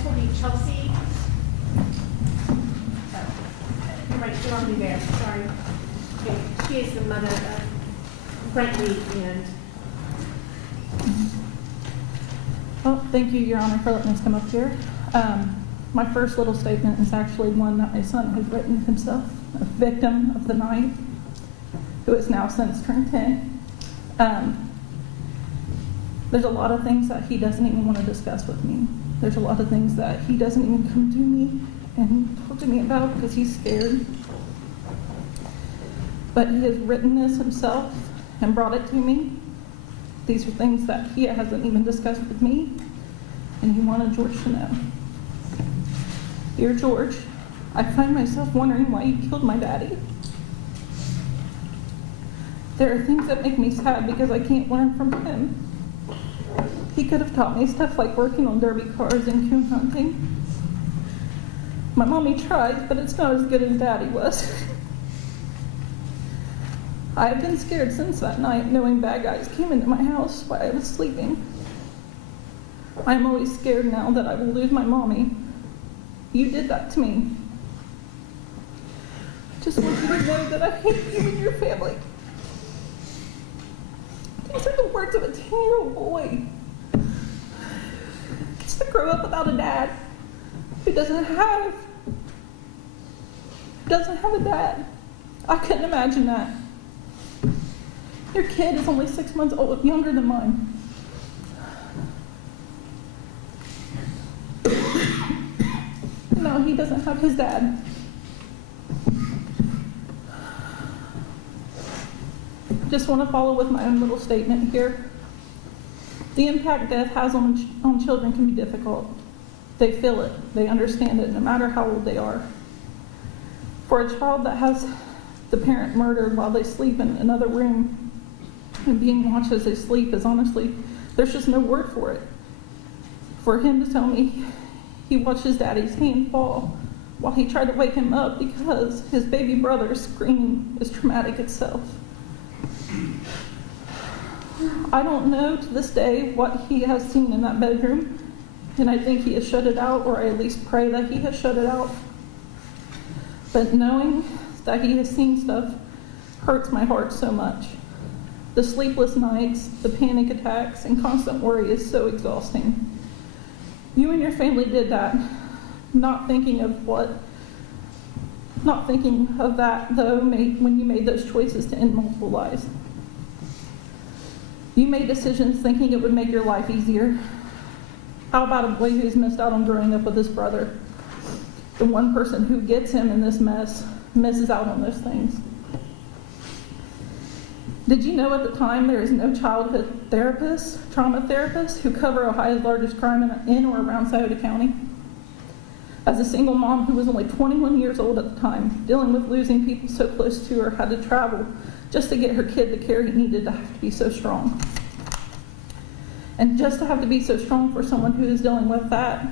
next will be Chelsea. You're right, you're on me there, sorry. Okay, she is the mother of Brentley and... Well, thank you, Your Honor, for letting us come up here. My first little statement is actually one that my son has written himself, a victim of the night, who has now since turned 10. There's a lot of things that he doesn't even want to discuss with me. There's a lot of things that he doesn't even come to me and talk to me about because he's scared. But he has written this himself and brought it to me. These are things that he hasn't even discussed with me, and he wanted George to know. Dear George, I find myself wondering why you killed my daddy. There are things that make me sad because I can't learn from him. He could have taught me stuff like working on derby cars and coon hunting. My mommy tried, but it's not as good as Daddy was. I have been scared since that night, knowing bad guys came into my house while I was sleeping. I am always scared now that I will lose my mommy. You did that to me. I just want you to know that I hate you and your family. These are the words of a 10-year-old boy. He gets to grow up without a dad who doesn't have a dad. I couldn't imagine that. Your kid is only 6 months old, younger than mine. No, he doesn't have his dad. Just want to follow with my own little statement here. The impact death has on children can be difficult. They feel it, they understand it, no matter how old they are. For a child that has the parent murdered while they sleep in another room and being watched as they sleep is honestly, there's just no word for it. For him to tell me he watched his daddy's hand fall while he tried to wake him up because his baby brother's screaming is traumatic itself. I don't know to this day what he has seen in that bedroom, and I think he has shut it out, or I at least pray that he has shut it out. But knowing that he has seen stuff hurts my heart so much. The sleepless nights, the panic attacks, and constant worry is so exhausting. You and your family did that, not thinking of that though when you made those choices to end multiple lives. You made decisions thinking it would make your life easier. How about a boy who's missed out on growing up with his brother? The one person who gets him in this mess misses out on those things. Did you know at the time there is no childhood therapists, trauma therapists, who cover Ohio's largest crime in or around Scioto County? As a single mom who was only 21 years old at the time, dealing with losing people so close to her, had to travel just to get her kid the care he needed to have to be so strong. And just to have to be so strong for someone who is dealing with that,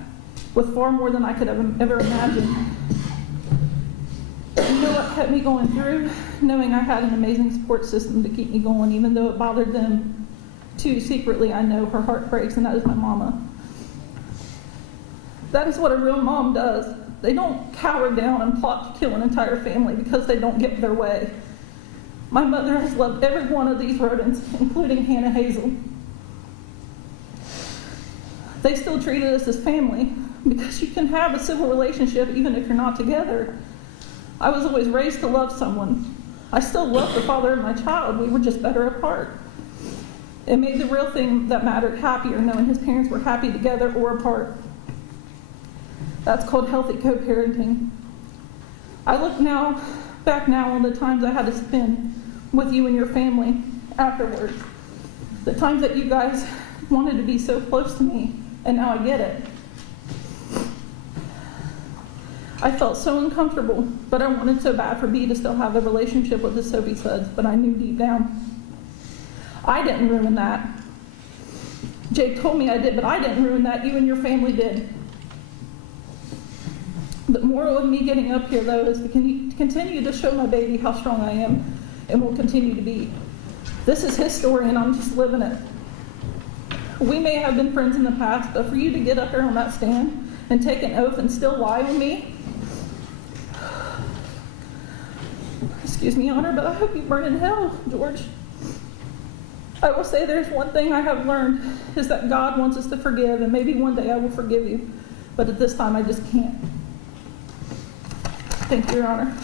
with far more than I could ever imagine. You know what kept me going through? Knowing I had an amazing support system to keep me going, even though it bothered them too. Secretly, I know her heart breaks, and that is my mama. That is what a real mom does. They don't cower down and plot to kill an entire family because they don't get their way. My mother has loved every one of these rodents, including Hannah Hazel. They still treated us as family because you can have a civil relationship even if you're not together. I was always raised to love someone. I still love the father of my child. We were just better apart. It made the real thing that mattered happier, knowing his parents were happy together or apart. That's called healthy co-parenting. I look back now on the times I had to spend with you and your family afterwards. The times that you guys wanted to be so close to me, and now I get it. I felt so uncomfortable, but I wanted so bad for B to still have a relationship with his Sophie Suds, but I knew deep down I didn't ruin that. Jake told me I did, but I didn't ruin that. You and your family did. The moral of me getting up here, though, is to continue to show my baby how strong I am and will continue to be. This is his story, and I'm just living it. We may have been friends in the past, but for you to get up there on that stand and take an oath and still lie on me, excuse me, Honor, but I hope you burn in hell, George. I will say there's one thing I have learned, is that God wants us to forgive, and maybe one day I will forgive you, but at this time I just can't. Thank you, Your Honor.